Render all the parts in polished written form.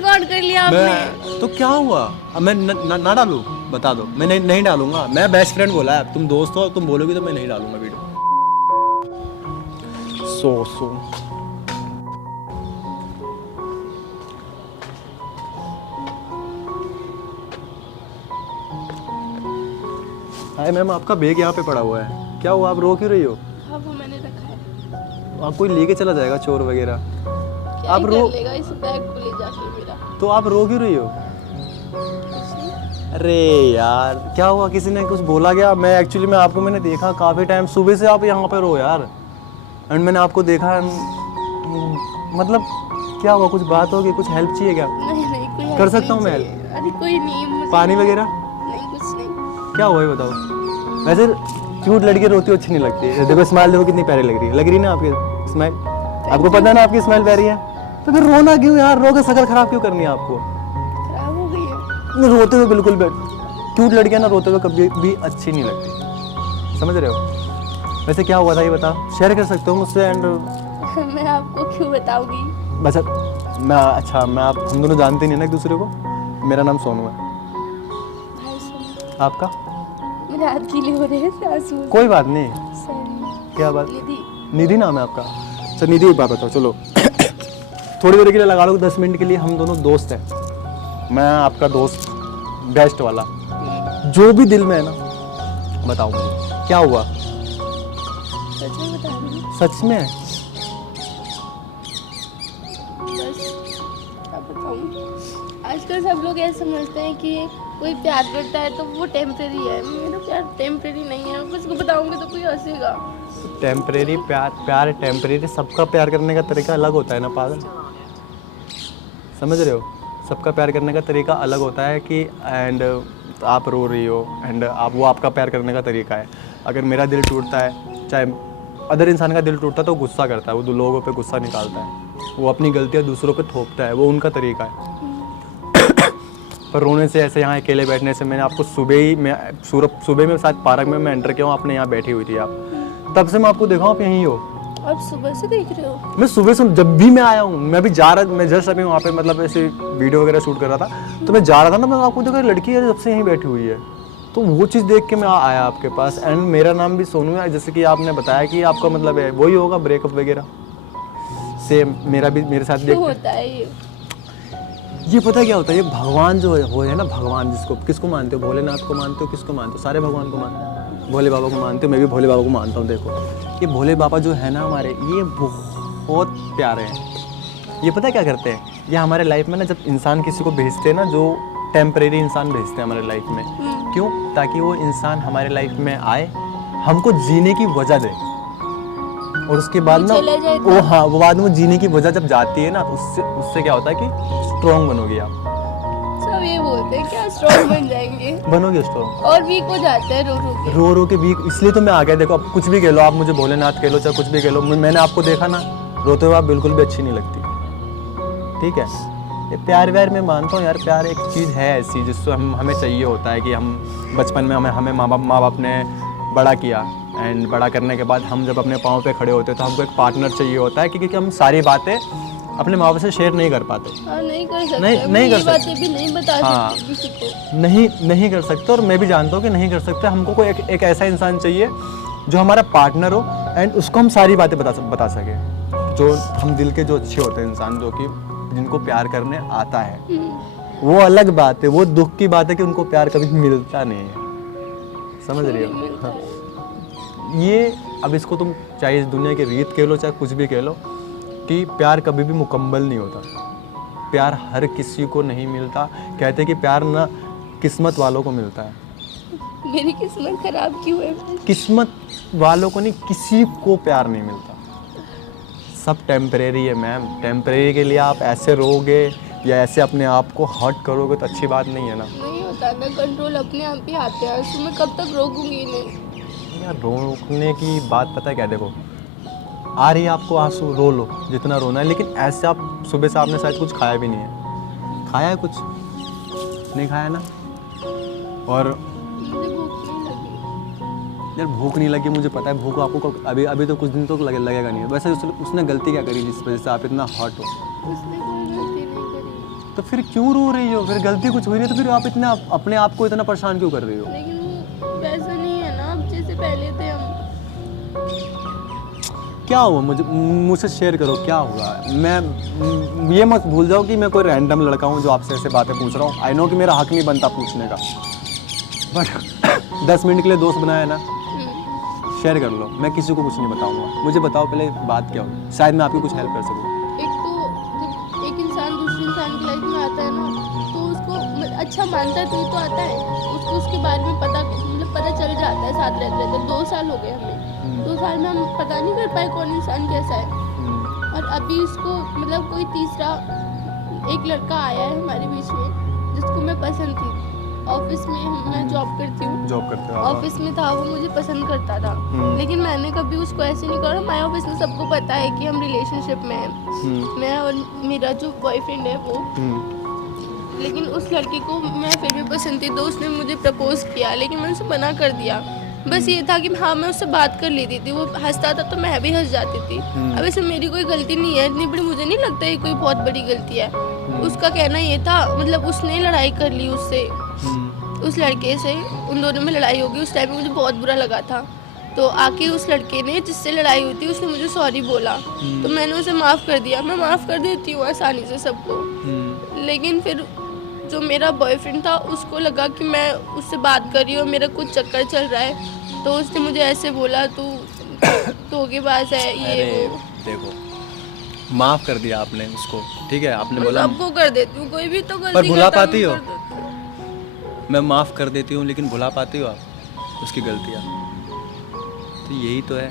Record कर लिया आपने। मैं तो क्या हुआ, अब मैं ना डालूं? बता दो, मैं नहीं डालूंगा। मैं बेस्ट फ्रेंड बोला है, तुम दोस्त हो, तुम बोलोगे तो मैं नहीं डालूंगा वीडियो। सो हाय मैम, आपका बैग यहाँ पे पड़ा हुआ है, क्या हुआ, आप रो क्यों रही हो? हाँ वो मैंने रखा है। आप कोई लेके चला जाएगा, चोर वगैरह। क्या आप ही रो कर लेगा इस बैग को ले जाके मेरा। तो आप रो क्यों रही हो? अरे यार क्या हुआ, किसी ने कुछ बोला क्या? मैं एक्चुअली मैंने देखा काफ़ी टाइम, सुबह से आप यहाँ पे रो यार। एंड मैंने आपको देखा मतलब क्या हुआ, कुछ बात होगी, कुछ हेल्प चाहिए क्या? नहीं कोई कर सकता हूँ मैं हेल्प? अरे कोई नहीं, मुझे पानी वगैरह? नहीं, कुछ नहीं। क्या हुआ ये बताओ। वैसे क्यूट लड़की रोती अच्छी नहीं लगती है। देखो स्माइल देखो कितनी प्यारी लग रही है ना आपकी स्माइल। आपको पता है ना आपकी स्माइल प्यारी है, तो फिर रोना क्यों यार? रो के शक्ल खराब क्यों करनी है आपको? खराब हो गई है। रोते हुए बिल्कुल क्यूट लड़कियां ना रोते हुए कभी भी अच्छी नहीं लगती, समझ रहे हो? वैसे क्या हुआ था ये बता, शेयर कर सकते हो मुझसे? एंड मैं आपको क्यों बताऊंगी? बस हम दोनों जानते नहीं ना एक दूसरे को। मेरा नाम सोनू है। भाई सुन, आपका? मेरे हाथ गीले हो रहे हैं आंसू से। कोई बात नहीं। सॉरी। क्या बात? निधि। निधि नाम है आपका? अच्छा निधि, एक बात बताओ, चलो थोड़ी देर के लिए लगा लो, 10 मिनट के लिए। हम दोनों दोस्त हैं, मैं आपका दोस्त बेस्ट वाला, जो भी दिल में है ना बताओ मुझे क्या हुआ। सच में बता रही हूँ। सच में? बस क्या बताऊँ, आजकल सब लोग ऐसे समझते हैं कि कोई प्यार करता है तो वो टेम्परेरी है। मेरा प्यार टेम्परेरी नहीं है। किसी को बताऊंगी तो कोई हंसेगा। टेम्परेरी प्यार टेम्परेरी, सबका प्यार करने का तरीका अलग होता है ना पागल, समझ रहे हो? सबका प्यार करने का तरीका अलग होता है कि एंड आप रो रही हो एंड वो आपका प्यार करने का तरीका है। अगर मेरा दिल टूटता है, चाहे अदर इंसान का दिल टूटता है, तो गुस्सा करता है, वो लोगों पे गुस्सा निकालता है, वो अपनी गलतियाँ दूसरों पे थोपता है, वो उनका तरीका है। पर रोने से, ऐसे यहाँ अकेले बैठने से, मैंने आपको सुबह में शायद पार्क में मैं एंटर किया हूँ, आपने यहाँ बैठी हुई थी आप, तब से मैं आपको देखा हूँ आप यहीं हो। आप सुबह से देख रहे हो? मैं सुबह से जब भी मैं आया हूँ, मैं जस्ट अभी वहाँ पे मतलब ऐसे वीडियो वगैरह शूट कर रहा था, तो मैं जा रहा था ना, मैं आपको देखा लड़की है जब से यहीं बैठी हुई है, तो वो चीज़ देख के मैं आया आपके पास। एंड मेरा नाम भी सोनू है, जैसे कि आपने बताया कि आपका मतलब है वही होगा ब्रेकअप वगैरह, सेम मेरे साथ भी होता है ये पता है क्या होता है, ये भगवान जो है वो है ना, भगवान किसको मानते हो? भोलेनाथ को मानते हो? किसको मानते हो? सारे भगवान को मानते हो? भोले बाबा को मानते हो? मैं भी भोले बाबा को मानता हूँ। देखो ये भोले बाबा जो है ना हमारे, ये बहुत प्यारे हैं। ये पता है क्या करते हैं, ये हमारे लाइफ में ना, जब इंसान किसी को भेजते हैं ना, जो टेम्परेरी इंसान भेजते हैं हमारे लाइफ में, क्यों? ताकि वो इंसान हमारे लाइफ में आए, हमको जीने की वजह दे, और उसके बाद ना वो बाद में जीने की वजह जब जाती है ना, उससे क्या होता है कि स्ट्रॉन्ग बनोगी आप। सब ये बोलते हैं क्या स्ट्रॉन्ग बन जाएंगे? बनोगे स्ट्रॉन्ग, और वीक हो जाते हैं रो के वीक। इसलिए तो मैं आ गया। देखो अब कुछ भी कह लो आप मुझे, भोलेनाथ कह लो चाहे कुछ भी कह लो, मैंने आपको देखा ना रोते हुए, आप बिल्कुल भी अच्छी नहीं लगती, ठीक है? ये प्यार व्यार मैं मानता हूँ यार, प्यार एक चीज़ है ऐसी जिससे हमें चाहिए होता है कि हम बचपन में हमें माँ बाप ने बड़ा किया, एंड बड़ा करने के बाद हम जब अपने पाँव पे खड़े होते हैं तो हमको एक पार्टनर चाहिए होता है, क्योंकि हम सारी बातें अपने माँ बाप से शेयर नहीं कर पाते। नहीं कर सकते, नहीं कर सकते, बातें भी नहीं बता सकते किसी को। नहीं कर सकते, और मैं भी जानता हूँ कि नहीं कर सकते। हमको कोई एक ऐसा इंसान चाहिए जो हमारा पार्टनर हो, एंड उसको हम सारी बातें बता सके, जो हम दिल के जो अच्छे होते हैं इंसान, जो कि जिनको प्यार करने आता है। वो अलग बात है, वो दुख की बात है कि उनको प्यार कभी मिलता नहीं है, समझ रही हो? हाँ। ये अब इसको तुम चाहे इस दुनिया की रीत कह लो चाहे कुछ भी कह लो, कि प्यार कभी भी मुकम्मल नहीं होता, प्यार हर किसी को नहीं मिलता। कहते हैं कि प्यार ना किस्मत वालों को मिलता है। मेरी किस्मत खराब क्यों है? किस्मत वालों को नहीं, किसी को प्यार नहीं मिलता, सब टेम्परेरी है मैम। टेम्परेरी के लिए आप ऐसे रोगे या ऐसे अपने आप को हर्ट करोगे तो अच्छी बात नहीं है ना। नहीं होता ना, कंट्रोल अपने आप ही आते हैं, तो मैं कब तक रोकूंगी नहीं? यार रोकने की बात पता है क्या, देखो आ रही है आपको आंसू, रो लो जितना रोना है, लेकिन ऐसे आप सुबह से आपने शायद कुछ खाया भी नहीं है। खाया है कुछ? नहीं खाया ना? और मुझे भूख नहीं लगी। यार भूख नहीं लगी मुझे पता है, भूख आपको अभी तो कुछ दिन तो लगेगा नहीं। वैसे उसने गलती क्या करी जिस वजह से आप इतना हर्ट हो? उसने कोई गलती नहीं करी। तो फिर क्यों रो रही हो? फिर गलती कुछ हुई नहीं तो फिर आप इतना अपने आप को इतना परेशान क्यों कर रही हो? लेकिन वो वैसा नहीं है ना अब जैसे पहले थे हम। क्या हुआ? मुझसे शेयर करो क्या हुआ। मैं ये मत भूल जाओ कि मैं कोई रैंडम लड़का हूँ जो आपसे ऐसे बातें पूछ रहा हूँ। आई नो कि मेरा हक नहीं बनता पूछने का, बट 10 मिनट के लिए दोस्त बनाया ना, शेयर कर लो। मैं किसी को कुछ नहीं बताऊंगा। मुझे बताओ पहले बात क्या हुई, शायद मैं आपकी कुछ हेल्प कर सकूँ। एक तो जब एक इंसान दूसरे इंसान की लाइफ में आता है ना तो उसको अच्छा मानता है तो आता है, उसको उसके बारे में पता चल जाता है। साथ रहते रहते 2 साल हो गए हमें, 2 साल में हम पता नहीं कर पाए कौन इंसान कैसा है। और अभी उसको कोई तीसरा एक लड़का आया है हमारे बीच में जिसको मैं पसंद थी। ऑफिस में मैं जॉब करती हूँ, जॉब करते हो? ऑफिस में था वो, मुझे पसंद करता था, लेकिन मैंने कभी उसको ऐसे नहीं करा। माय ऑफिस में सबको पता है कि हम रिलेशनशिप में हैं, मैं और मेरा जो बॉयफ्रेंड है वो। लेकिन उस लड़की को मैं फिर भी पसंद थी तो उसने मुझे प्रपोज किया, लेकिन मैंने उसे मना कर दिया। बस ये था कि हाँ मैं उससे बात कर लेती थी, वो हंसता था तो मैं भी हंस जाती थी। अब इसमें मेरी कोई गलती नहीं है, इतनी बड़ी मुझे नहीं लगता ये कोई बहुत बड़ी गलती है। उसका कहना ये था, उसने लड़ाई कर ली उससे, उस लड़के से, उन दोनों में लड़ाई होगी। उस टाइम में मुझे बहुत बुरा लगा था। तो आके उस लड़के ने जिससे लड़ाई हुई थी उसने मुझे सॉरी बोला, तो मैंने उसे माफ़ कर दिया। मैं माफ़ कर देती हूँ आसानी से सबको। लेकिन फिर जो मेरा बॉयफ्रेंड था उसको लगा कि मैं उससे बात कर रही हूँ, मेरा कुछ चक्कर चल रहा है, तो उसने मुझे ऐसे बोला तू धोखेबाज है ये वो। देखो, माफ़ कर दिया आपने उसको, ठीक है, आपने बोला सबको कर देती हूँ, कोई भी तो गलती पर भुला करता है, पाती मैं हो? कर देती हूँ। मैं माफ़ कर देती हूँ लेकिन भुला पाती हो आप उसकी गलतियाँ? तो यही तो है।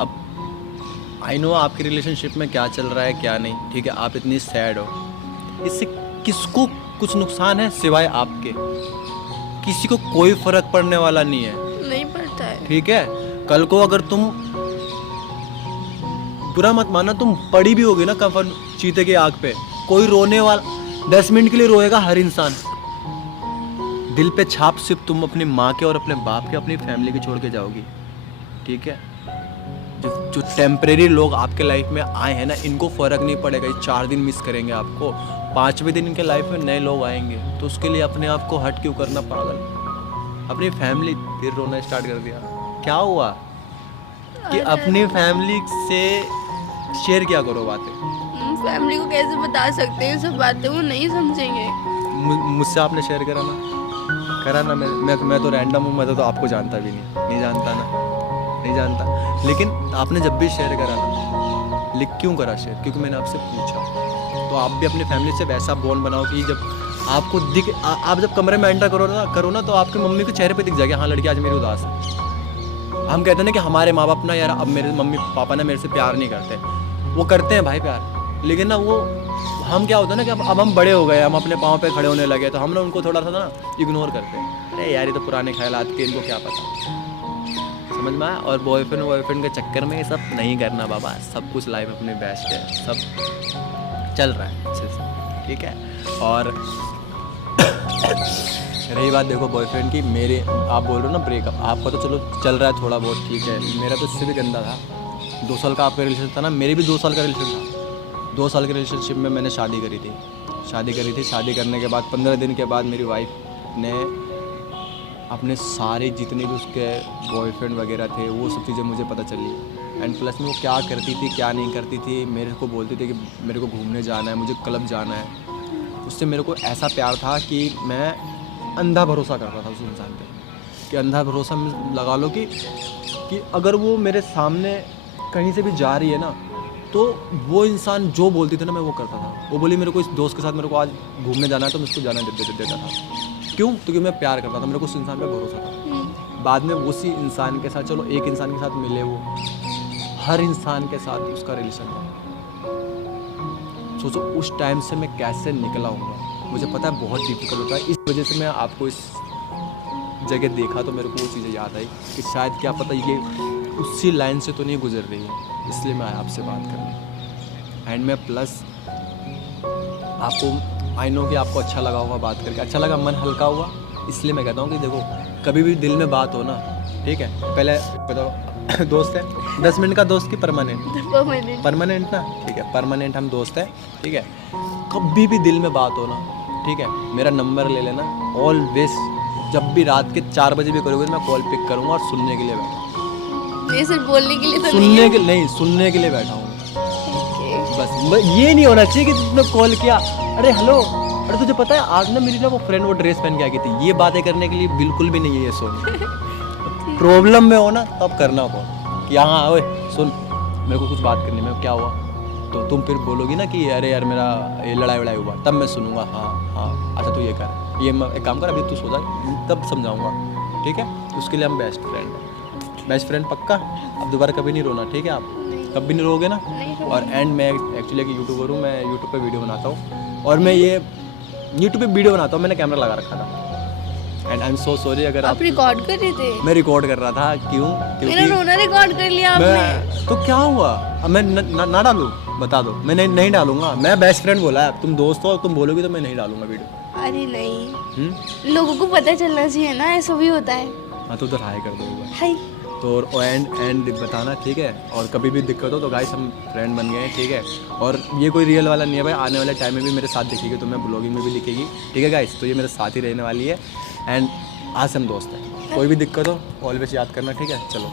अब आई नो आपकी रिलेशनशिप में क्या चल रहा है क्या नहीं, ठीक है, आप इतनी सैड हो, इससे किसको कुछ नुकसान है सिवाय आपके? किसी को कोई फर्क पड़ने वाला नहीं है, नहीं पड़ता है। ठीक है। कल को अगर तुम, बुरा मत माना, तुम पड़ी भी होगी ना कफन चीते की आग पे, कोई रोने वाला 10 मिनट के लिए रोएगा हर इंसान। दिल पे छाप सिर्फ तुम अपनी माँ के और अपने बाप के, अपनी फैमिली के छोड़ के जाओगी, ठीक है। जो टेम्परेरी लोग आपके लाइफ में आए हैं ना, इनको फ़र्क नहीं पड़ेगा, ये 4 दिन मिस करेंगे आपको, 5वें दिन इनके लाइफ में नए लोग आएंगे, तो उसके लिए अपने आप को हट क्यों करना पागल? अपनी फैमिली फिर रोना स्टार्ट कर दिया। क्या हुआ कि अपनी फैमिली से शेयर क्या करो बातें? फैमिली को कैसे बता सकते हैं सब बातें, वो नहीं समझेंगे। मुझसे आपने शेयर करा ना। मैं तो रैंडम हूँ, मैं तो आपको जानता भी नहीं जानता ना, नहीं जानता। लेकिन आपने जब भी शेयर करा ना, क्यों करा शेयर? क्योंकि मैंने आपसे पूछा। तो आप भी अपनी फैमिली से वैसा बॉन्ड बनाओ कि जब आपको आप जब कमरे में एंटर करो ना तो आपकी मम्मी के चेहरे पे दिख जाएगा, हाँ लड़की आज मेरी उदास है। हम कहते हैं ना कि हमारे माँ बाप ना यार अब मेरे मम्मी पापा ना मेरे से प्यार नहीं करते, वो करते हैं भाई प्यार, लेकिन ना वो हम क्या होता है ना कि अब हम बड़े हो गए, हम अपने पाँव पे खड़े होने लगे, तो हम ना उनको थोड़ा सा ना इग्नोर करते हैं। अरे यार ये तो पुराने ख्यालात के, इनको क्या पता, समझ में आया। और बॉयफ्रेंड के चक्कर में ये सब नहीं करना बाबा, सब कुछ लाइफ अपने बेस्ट है, सब चल रहा है अच्छे से, ठीक है। और रही बात देखो बॉयफ्रेंड की, मेरे आप बोल रहे हो ना ब्रेकअप, आपका तो चलो चल रहा है थोड़ा बहुत, ठीक है, मेरा तो इससे भी गंदा था। 2 साल का आपका रिलेशन था ना, मेरे भी 2 साल का रिलेशन था। 2 साल के रिलेशनशिप में मैंने शादी करी थी। शादी करने के बाद 15 दिन के बाद मेरी वाइफ ने अपने सारे जितने भी उसके बॉयफ्रेंड वगैरह थे वो सब चीज़ें मुझे पता चली। एंड प्लस में वो क्या करती थी क्या नहीं करती थी, मेरे को बोलती थी कि मेरे को घूमने जाना है, मुझे क्लब जाना है। उससे मेरे को ऐसा प्यार था कि मैं अंधा भरोसा करता था उस इंसान पे, कि अंधा भरोसा में लगा लो कि अगर वो मेरे सामने कहीं से भी जा रही है ना, तो वो इंसान जो बोलती थी ना मैं वो करता था। वो बोली मेरे को इस दोस्त के साथ मेरे को आज घूमने जाना है तो मैं उसको जाना देता था। क्यों? क्योंकि मैं प्यार करता था, मेरे को उस इंसान पे भरोसा था। बाद में उसी इंसान के साथ, चलो एक इंसान के साथ मिले, वो हर इंसान के साथ उसका रिलेशन था। सोचो उस टाइम से मैं कैसे निकला हूँ, मुझे पता है बहुत डिफिकल्ट होता है। इस वजह से मैं आपको इस जगह देखा तो मेरे को वो चीज़ें याद आई कि शायद क्या पता ये उसी लाइन से तो नहीं गुजर रही है, इसलिए मैं आपसे बात करने। एंड मैं प्लस आपको, आई नो कि आपको अच्छा लगा होगा बात करके, अच्छा लगा, मन हल्का हुआ, इसलिए मैं कहता हूँ कि देखो कभी भी दिल में बात हो ना, ठीक है, पहले बताओ दोस्त है 10 मिनट का दोस्त की परमानेंट ना, ठीक है, परमानेंट हम दोस्त हैं, ठीक है। कभी भी दिल में बात हो ना, ठीक है, मेरा नंबर ले लेना, ऑलवेज जब भी रात के 4 बजे भी करोगे तो मैं कॉल पिक करूँगा और सुनने के लिए बैठा, ये सिर्फ बोलने के लिए तो नहीं सुनने है। के नहीं, सुनने के लिए बैठा हूँ। Okay. बस ये नहीं होना चाहिए कि तुमने कॉल किया, अरे हेलो, अरे तुझे पता है आज ना मेरी ना वो फ्रेंड वो ड्रेस पहन के आ गई थी, ये बातें करने के लिए बिल्कुल भी नहीं है ये सोनी। प्रॉब्लम में हो ना तब करना कॉल कि हाँ ओए सुन मेरे को कुछ बात करनी है, क्या हुआ, तो तुम फिर बोलोगी ना कि अरे यार मेरा ये लड़ाई वड़ाई हुआ, तब मैं सुनूंगा, हाँ अच्छा तू ये कर, ये एक काम कर, अभी तू सो जा, तब समझाऊंगा, ठीक है। उसके लिए हम बेस्ट फ्रेंड हैं, बेस्ट फ्रेंड पक्का। अब दोबारा कभी नहीं रोना, ठीक है, आप कभी नहीं रोगे ना। नहीं और एंड मैं एक्चुअली एक यूट्यूबर हूँ, मैं यूट्यूब पे वीडियो बनाता हूँ और मैं ये यूट्यूब पे वीडियो बनाता हूँ, मैंने कैमरा लगा रखा था and I am so sorry अगर आप रिकॉर्ड कर रहे थे? मैं रिकॉर्ड कर रहा था, क्यों? मेरा रोना रिकॉर्ड कर लिया आपने। मैं तो क्या हुआ, अब मैं ना डालूं, बता दो, मैं नहीं डालूंगा, मैं बेस्ट फ्रेंड बोला है, तुम दोस्त हो, तुम बोलोगे तो मैं नहीं डालूंगा वीडियो। अरे नहीं, लोगों को पता चलना चाहिए ना, ऐसा भी होता है। हाँ तो उधर हाई कर दो एक बार। हाय। तो एंड बताना, ठीक है, और कभी भी दिक्कत हो तो गाइस हम फ्रेंड बन गए हैं, ठीक है। और ये कोई रियल वाला नहीं है भाई, आने वाले टाइम में भी मेरे साथ दिखेगी तो मैं ब्लॉगिंग में भी लिखेगी, ठीक है गाइस, तो ये मेरे साथ ही रहने वाली है एंड आज से हम दोस्त हैं। कोई भी दिक्कत हो ऑलवेज याद करना, ठीक है, चलो।